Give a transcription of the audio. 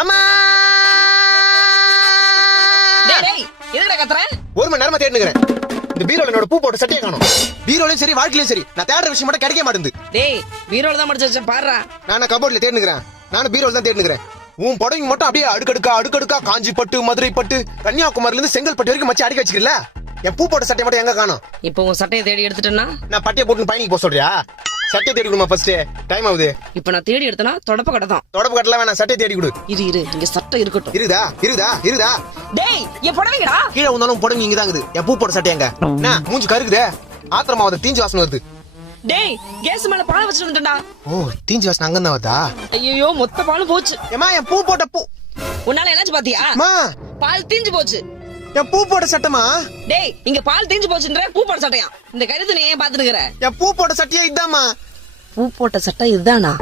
அம்மா எதுக்குடா கத்துற? 1 மணி நேரமா தேடினுக்கிறேன். இந்த பீரோல என்னோட பூ போட்ட சட்டையை காணோம். பீரோலயும் சரி வாழ்க்கையிலயும் சரி நான் தேடுற விஷயம் மட்டும் கிடைக்க மாட்டேங்குது. டேய் பீரோல தான் மடிச்சு வச்சேன் பாருடா. நான் கபோர்ட்ல தேடினுக்கிறேன். நானும் பீரோல தான் தேடினுக்கிறேன். உன் புடவைங்க மட்டும் அப்படியே அடுக்கடுக்கா காஞ்சி பட்டு, மதுரை பட்டு, கன்னியாகுமரியில இருந்து செங்கல்பட்டு வரைக்கும் மச்சி அடிக்க வச்சிருக்கல. என் பூ போட்ட சட்டை மட்டும் எங்க காணோம்? இப்போ உன் சட்டையை தேடி எடுத்துட்டேன்னா நான் பட்டைய போட்டு பயணிக்கு போக சொல்றியா? சட்டையை தேடி கொடுமா ஃபர்ஸ்ட். டைம் ஆகுது. இப்போ நான் தேடி எடுத்தனா தொடப்ப கடை தான். தொடப்பு கட்டல வேணாம், சட்டையை தேடி கொடு. இரு இங்க சட்டை இருக்கட்டும். இருதா. டேய் என் புடவைங்கடா. கீழே வந்தாலும் புடவை இங்க தான் இருக்குது. என் பூ போட்ட சட்டை எங்க? என்ன மூஞ்சி கருக்குதே? ஆத்திரமா வந்து தீஞ்சு வாசனை வருது. டேய் கேஸ் மேல பால் வச்சிட்டு வந்துட்டேன்டா. ஓ தீஞ்சு வாசனை அங்க தான் வருதா? ஐயோ மொத்த பாலும் போச்சு. ஏமா என் பூ போட்ட பூ உன்னால என்னாச்சு பாத்தியா? அம்மா பால் தீஞ்சு போச்சு. என் பூ போட்ட சட்டமா? டேய் இங்க பால் தீஞ்சு போச்சுன்ற பூ போட்ட சட்டையா? இந்த கருத்து நீ ஏன் பாத்துட்டு இருக்கற? என் பூ போட்ட சட்டையா இதாமா? பூ போட்ட சட்டை இதுதானா?